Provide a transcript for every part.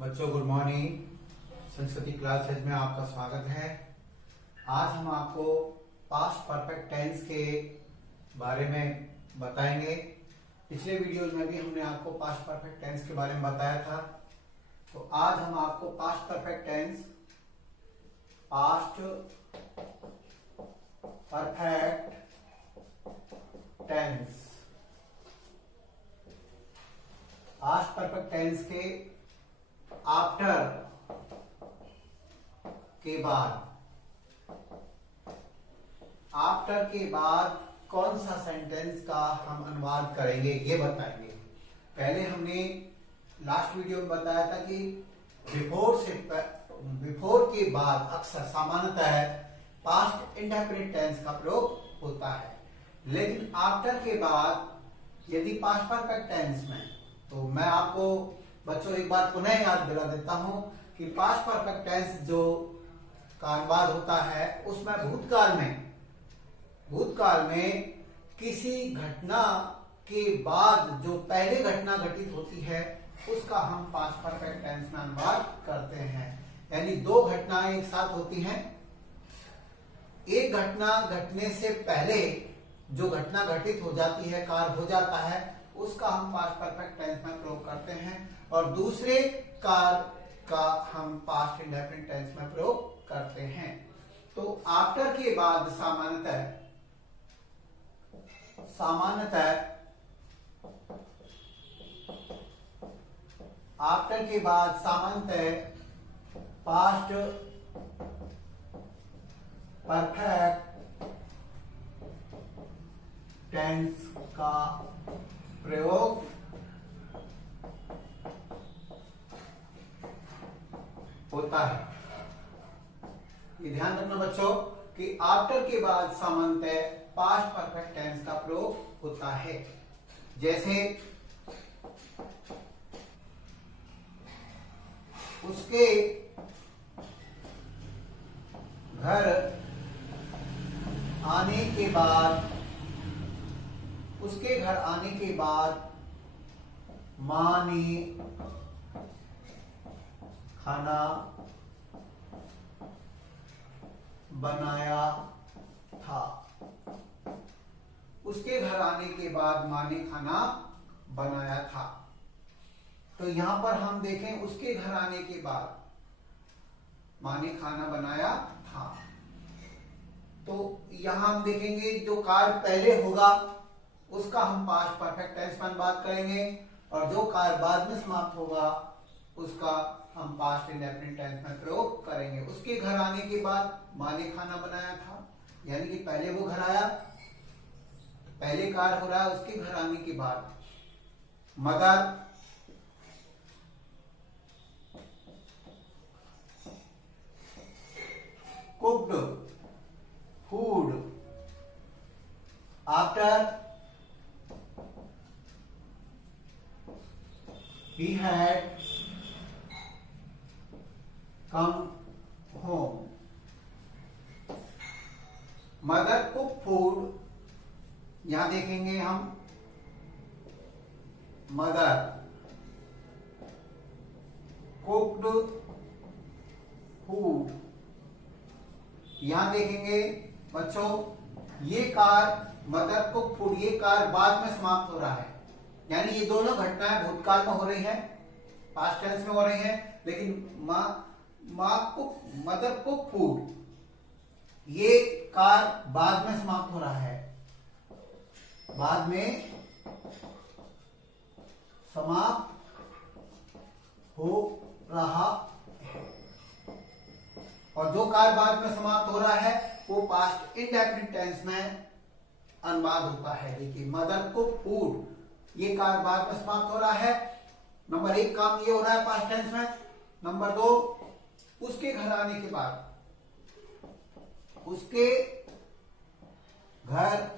बच्चों good morning. संस्कृति classes में आपका स्वागत है। आज हम आपको पास्ट परफेक्ट टेंस के बारे में बताएंगे। पिछले वीडियोज में भी हमने आपको पास्ट परफेक्ट टेंस के बारे में बताया था। तो आज हम आपको past perfect tense past perfect tense के आफ्टर के बाद कौन सा सेंटेंस का हम अनुवाद करेंगे ये बताएंगे। पहले हमने लास्ट वीडियो में बताया था कि बिफोर के बाद अक्सर सामान्यतः पास्ट इंडेफिनिट टेंस का प्रयोग होता है, लेकिन आफ्टर के बाद यदि पास्ट परफेक्ट टेंस में, तो मैं आपको बच्चों एक बार पुनः याद दिला देता हूं कि पास्ट परफेक्ट टेंस जो का अनुवाद होता है उसमें भूतकाल में किसी घटना के बाद जो पहले घटना घटित होती है उसका हम पास्ट परफेक्ट टेंस में अनुवाद करते हैं। यानी दो घटनाएं एक साथ होती हैं, एक घटना घटने से पहले जो घटना घटित हो जाती है, कार्य हो जाता है, उसका हम पास्ट परफेक्ट टेंस में प्रयोग करते हैं, और दूसरे कार्य का हम पास्ट इंडेफिनिट टेंस में प्रयोग करते हैं। तो आफ्टर के बाद सामान्यतः पास्ट परफेक्ट टेंस का प्रयोग होता है। ये ध्यान रखना बच्चों कि आफ्टर के बाद सामान्यतः पास्ट परफेक्ट टेंस का प्रयोग होता है। जैसे उसके घर आने के बाद मां ने खाना बनाया था। उसके घर आने के बाद मां ने खाना बनाया था। तो यहां पर हम देखें उसके घर आने के बाद मां ने खाना बनाया था, तो यहां हम देखेंगे जो कार्य पहले होगा उसका हम पास्ट परफेक्ट टेंस में अनुवाद करेंगे, और जो कार्य बाद में समाप्त होगा उसका हम पास्ट इंडेफिनिट टेंस में प्रयोग करेंगे। उसके घर आने के बाद मां ने खाना बनाया था, यानी कि पहले वो घर आया, पहले कार्य हो रहा है। उसके घर आने के बाद mother cooked food after he had come home। Mother cook food, यहां देखेंगे हम मदर कुक्ड फूड, यहां देखेंगे बच्चों ये कार्य मदर कुक फूड, ये कार्य बाद में समाप्त हो रहा है। यानी ये दोनों घटनाएं भूतकाल में हो रही हैं, पास्ट टेंस में हो रही हैं, लेकिन मदर कुक फूड ये कार्य बाद में समाप्त हो रहा है, बाद में समाप्त हो रहा है। और जो कार्य बाद में समाप्त हो रहा है वो पास्ट इंडेफिनिट टेंस में अनुवाद होता है। देखिए मदर कुक फूड ये कार्य बाद में समाप्त हो रहा है। नंबर एक काम ये हो रहा है पास्ट टेंस में। नंबर दो, उसके घर आने के बाद, उसके घर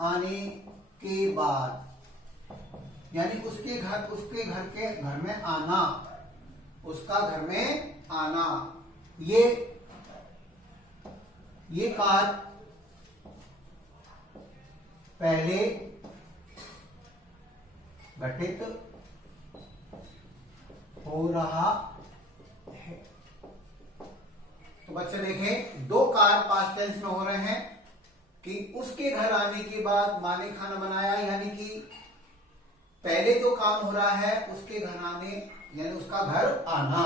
आने के बाद, यानी उसके घर में आना, उसका घर में आना, ये कार्य पहले घटित हो रहा है। तो बच्चे देखें, दो कार पास्ट टेंस में हो रहे हैं कि उसके घर आने के बाद माँ ने खाना बनाया, यानी कि पहले जो काम हो रहा है उसके घर आने, यानी उसका घर आना,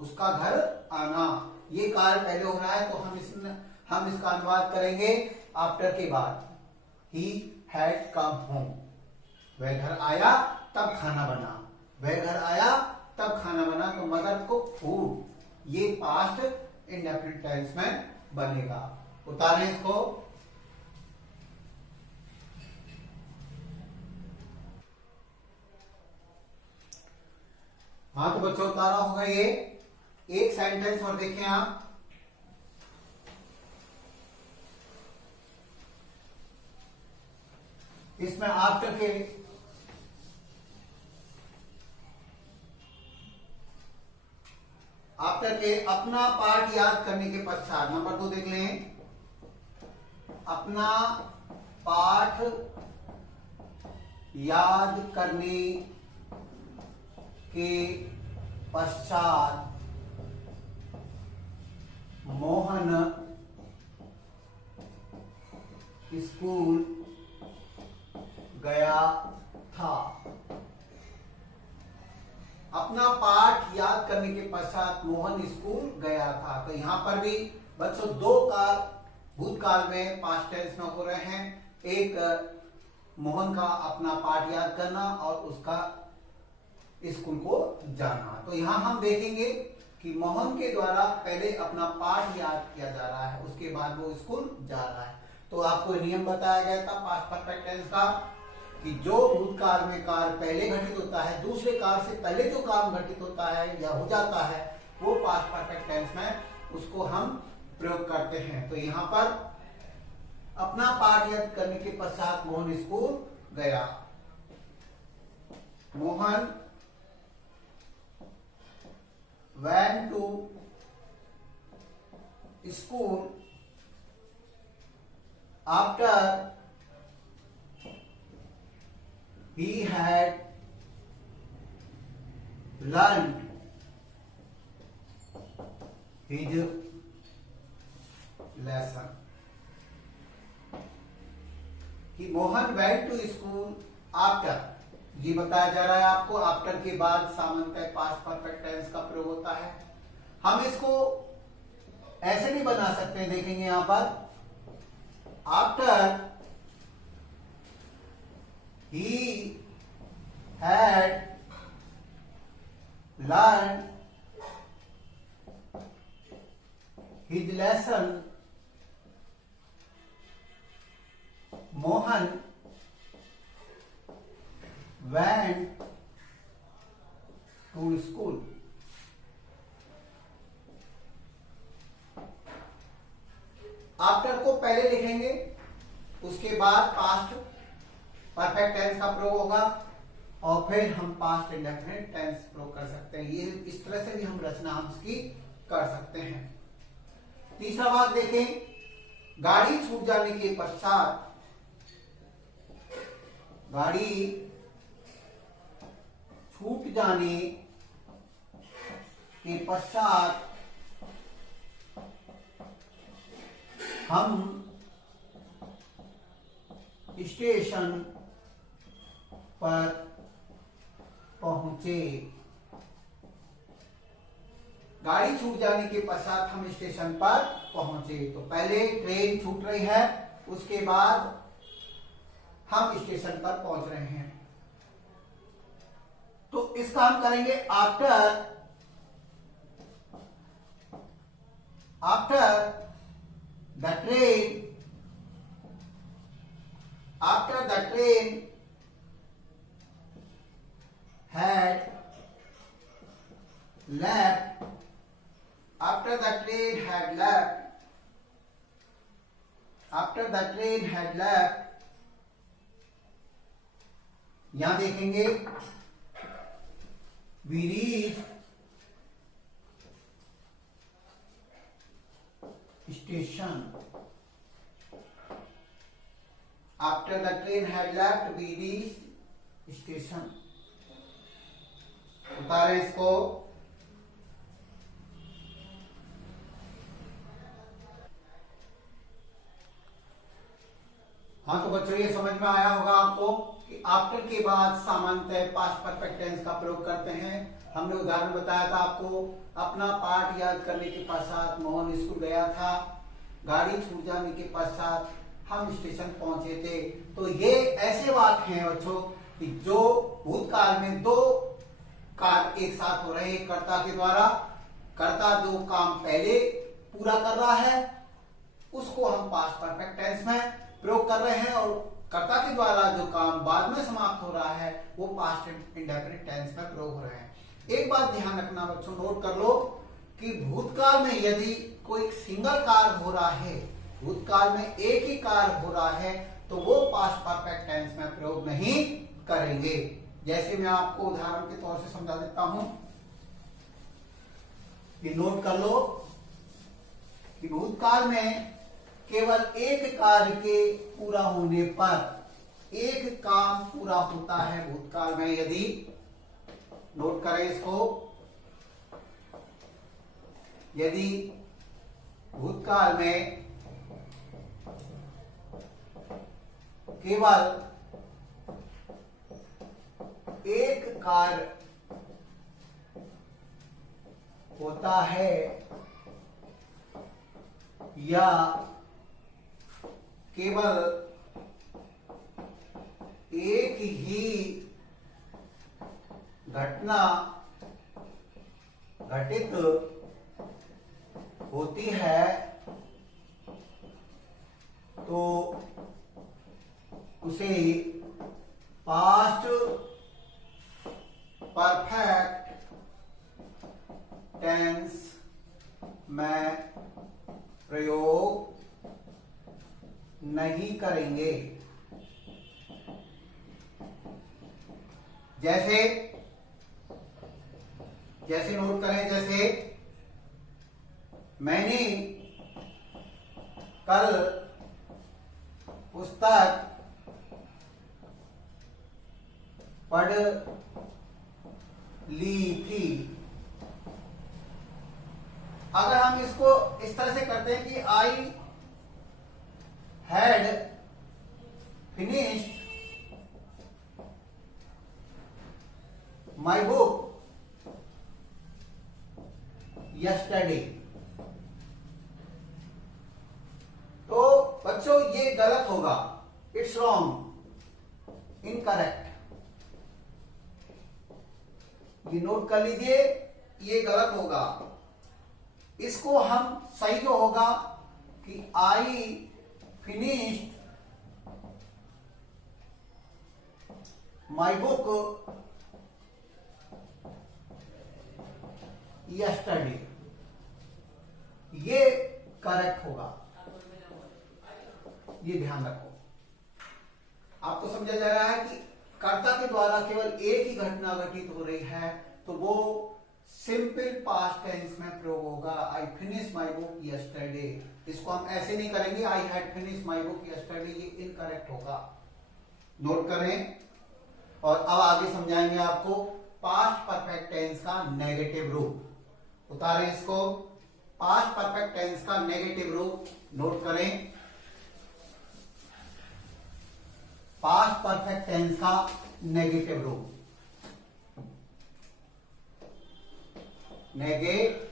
उसका घर आना, ये कार्य पहले हो रहा है। तो हम इसका अनुवाद करेंगे आफ्टर के बाद। ही हैड कम होम, वह घर आया तब खाना बना, वह घर आया तब खाना बना। तो मदर को फूड, ये पास्ट इंडेफिनिट टेंस में बनेगा। उतारें इसको। हाँ, तो बच्चों उतारा होगा ये। एक सेंटेंस और देखें आप। इसमें आफ्टर के अपना पाठ याद करने के पश्चात, नंबर 2 देख लें। अपना पाठ याद करने के पश्चात मोहन स्कूल गया था। अपना पाठ याद करने के पश्चात मोहन स्कूल गया था। तो यहां पर भी बच्चों दो काल भूतकाल में पास्ट टेंस में हो रहे हैं। एक मोहन का अपना पाठ याद करना और उसका स्कूल को जाना। तो यहां हम देखेंगे कि मोहन के द्वारा पहले अपना पाठ याद किया जा रहा है, उसके बाद वो स्कूल जा रहा है। तो आपको नियम बताया गया था पास्ट परफेक्ट टेंस का कि जो भूतकाल में कार्य पहले घटित होता है, दूसरे कार्य से पहले जो काम घटित होता है या हो जाता है, वो पास्ट परफेक्ट टेंस में उसको हम प्रयोग करते हैं। तो यहां पर अपना पाठ याद करने के पश्चात मोहन स्कूल गया। Mohan went to school after he had learned his lesson। कि Mohan went to school after, ये बताया जा रहा है आपको आफ्टर के बाद सामान्यतः पास्ट परफेक्ट टेंस का प्रयोग होता है। हम इसको ऐसे भी बना सकते हैं, देखेंगे यहां पर after he had learn his lesson Mohan went to school। After को पहले लिखेंगे, उसके बाद पास्ट परफेक्ट टेंस का प्रयोग होगा और फिर हम पास्ट इंडेफिनिट टेंस प्रयोग कर सकते हैं। ये इस तरह से भी हम रचना हम इसकी कर सकते हैं। तीसरा भाग देखें, गाड़ी छूट जाने के पश्चात, गाड़ी छूट जाने के पश्चात हम स्टेशन पर पहुंचे। गाड़ी छूट जाने के पश्चात हम स्टेशन पर पहुंचे। तो पहले ट्रेन छूट रही है, उसके बाद हम स्टेशन पर पहुंच रहे हैं। तो इसका हम करेंगे after the train had left, after the train had left, यहां देखेंगे we reached station। After the train had left, we reached station। उतारे इसको। हाँ, तो बच्चों ये समझ में आया होगा आपको कि आफ्टर के बाद सामान्यतः पास्ट परफेक्ट टेंस का प्रयोग करते हैं। हमने उदाहरण बताया था आपको, अपना पाठ याद करने के पश्चात मोहन स्कूल गया था, गाड़ी छूट जाने के पश्चात हम स्टेशन पहुंचे थे। तो ये ऐसे वाक्य हैं बच्चों कि जो भूतकाल में दो कार्य एक साथ हो रहे हैं कर्ता के द्वारा। कर्ता जो काम पहले पूरा कर रहा है उसको हम पास्ट परफेक्ट टेंस में प्रयोग कर रहे हैं, और कर्ता के द्वारा जो काम बाद में समाप्त हो रहा है वो पास्ट इंडेफिनिट टेंस में प्रयोग हो रहे हैं। एक बात ध्यान रखना बच्चों, नोट कर लो कि भूतकाल में यदि कोई सिंगल कार्य हो रहा है, भूतकाल में एक ही कार्य हो रहा है, तो वो पास्ट परफेक्ट टेंस में प्रयोग नहीं करेंगे। जैसे मैं आपको उदाहरण के तौर से समझा देता हूं, ये नोट कर लो कि भूतकाल में केवल एक कार्य के पूरा होने पर एक काम पूरा होता है भूतकाल में। यदि नोट करें इसको, यदि भूतकाल में केवल एक कार्य होता है या केवल एक ही घटना घटित होती है तो उसे पास्ट परफेक्ट टेंस में प्रयोग नहीं करेंगे। जैसे जैसे नोट करें, जैसे मैंने कल पुस्तक पढ़ ली थी। अगर हम इसको इस तरह से करते हैं कि I had finished my book yesterday, तो बच्चों ये गलत होगा, इट्स रॉन्ग, इनकरेक्ट। ये नोट कर लीजिए, ये गलत होगा। इसको हम सही जो होगा कि I finished my book yesterday, ये करेक्ट होगा। ये ध्यान रखो। आपको समझा जा रहा है कि कर्ता के द्वारा केवल एक ही घटना घटित हो रही है तो वो सिंपल पास्ट टेंस में प्रयोग होगा। I finish my book yesterday. इसको हम ऐसे नहीं करेंगे I had finish my book yesterday, ये इनकरेक्ट होगा। नोट करें, और अब आगे समझाएंगे आपको पास्ट परफेक्ट टेंस का नेगेटिव रूप। उतारें इसको, पास्ट परफेक्ट टेंस का नेगेटिव रूप नोट करें। पास्ट परफेक्ट टेंस का नेगेटिव रूप, नेगेटिव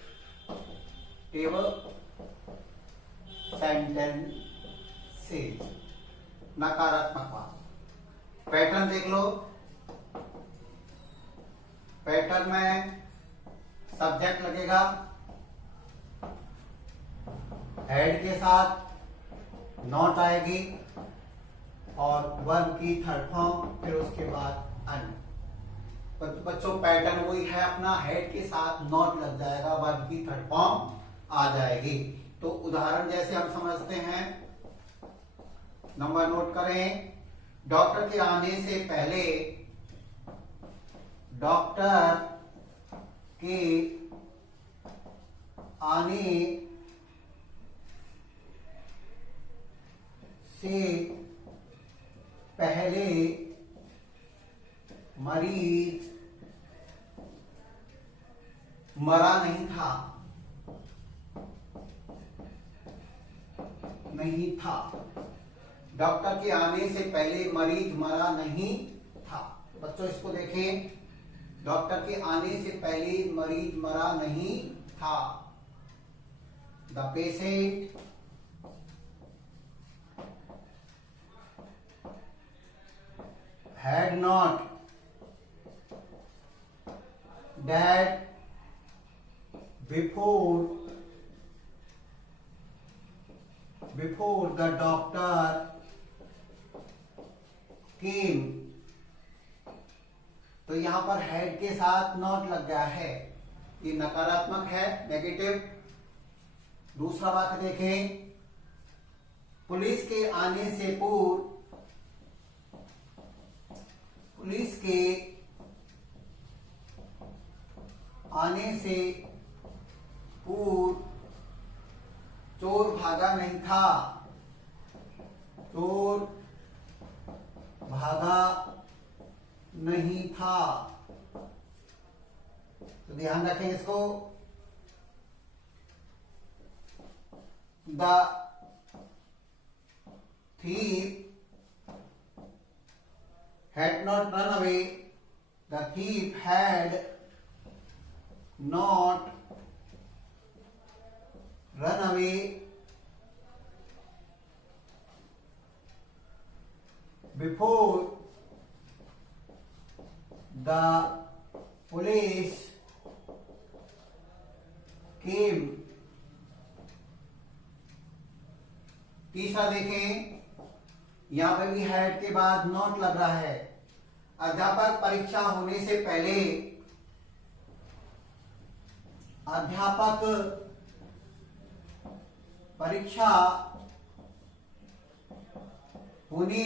सेंटेंसेस, नकारात्मक वाक्य। पैटर्न देख लो, पैटर्न में सब्जेक्ट लगेगा, हेड के साथ नॉट आएगी और वर्ब की थर्ड फॉर्म, फिर उसके बाद अन। बच्चों पैटर्न वही है अपना, हेड के साथ नॉट लग जाएगा, वर्ब की थर्ड फॉर्म आ जाएगी। तो उदाहरण जैसे हम समझते हैं, नंबर नोट करें, डॉक्टर के आने से पहले, डॉक्टर के आने से पहले मरीज मरा नहीं था, नहीं था। डॉक्टर के आने से पहले मरीज मरा नहीं था। बच्चों इसको देखें, डॉक्टर के आने से पहले मरीज मरा नहीं था। The patient had not died before the doctor came। तो यहां पर had के साथ not लग गया है, ये नकारात्मक है, नेगेटिव। दूसरा वाक्य देखें, पुलिस के आने से पूर्व, पुलिस के आने से पूर्व चोर भागा नहीं था। चोर भागा नहीं था। तो ध्यान रखें इसको। The thief had not run away, the thief had not run away before the police came। तीसरा देखें, यहां पर भी हैड के बाद नॉट लग रहा है। अध्यापक परीक्षा होने से पहले, अध्यापक परीक्षा होने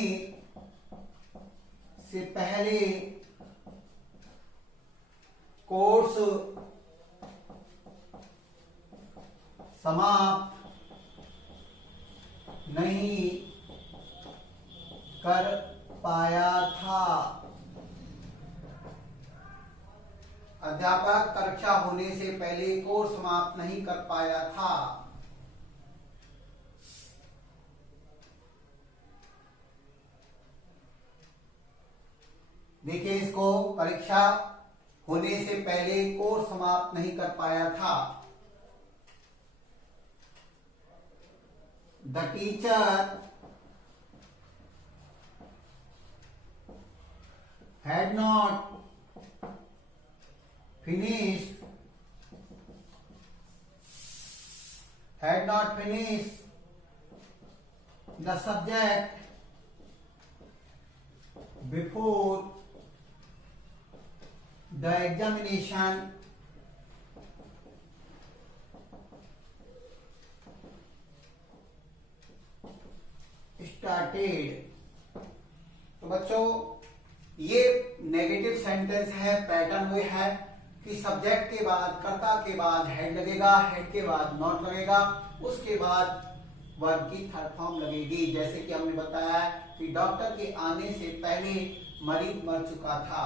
से पहले कोर्स समाप्त नहीं कर पाया था। अध्यापक परीक्षा होने से पहले कोर्स समाप्त नहीं कर पाया था। देखिए इसको, परीक्षा होने से पहले कोर्स समाप्त नहीं कर पाया था। The teacher had not finished the subject before the examination started। तो बच्चों ये नेगेटिव सेंटेंस है, पैटर्न वो है कि सब्जेक्ट के बाद, कर्ता के बाद हेड लगेगा, हेड के बाद नॉट लगेगा, उसके बाद वर्ब की थर्ड फॉर्म लगेगी। जैसे कि हमने बताया कि डॉक्टर के आने से पहले मरीज मर चुका था,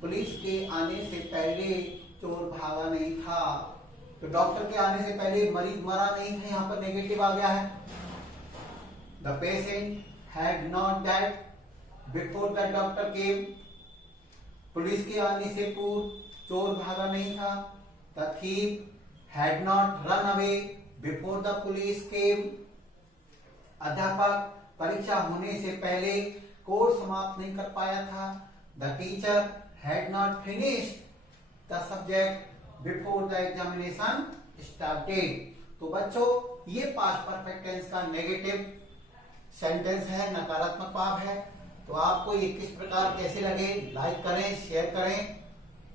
पुलिस के आने से पहले चोर भागा नहीं था। तो डॉक्टर के आने से पहले मरीज मरा नहीं था, यहां पर नेगेटिव आ गया है। The patient had not died before the doctor came. Police के आने से पूर्व चोर भागा नहीं था। The thief had not run away before the police केम। अध्यापक परीक्षा होने से पहले कोर्स समाप्त नहीं कर पाया था। The teacher had not finished the subject before the examination started. तो बच्चों ये पास्ट परफेक्ट टेंस का नेगेटिव सेंटेंस है, नकारात्मक भाव है। तो आपको ये किस प्रकार कैसे लगे, लाइक करें, शेयर करें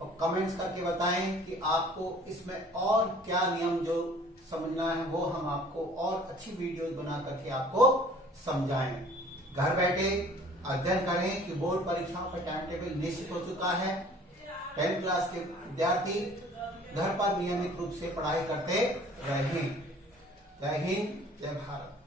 और कमेंट्स करके बताएं कि आपको इसमें और क्या नियम जो समझना है वो हम आपको और अच्छी वीडियोस बना करके आपको समझाएं। घर बैठे अध्ययन करें कि बोर्ड परीक्षाओं का टाइम टेबल निश्चित हो चुका है। 10th क्लास के विद्यार्थी घर पर नियमित रूप से पढ़ाई करते रहें। जय हिंद, जय भारत।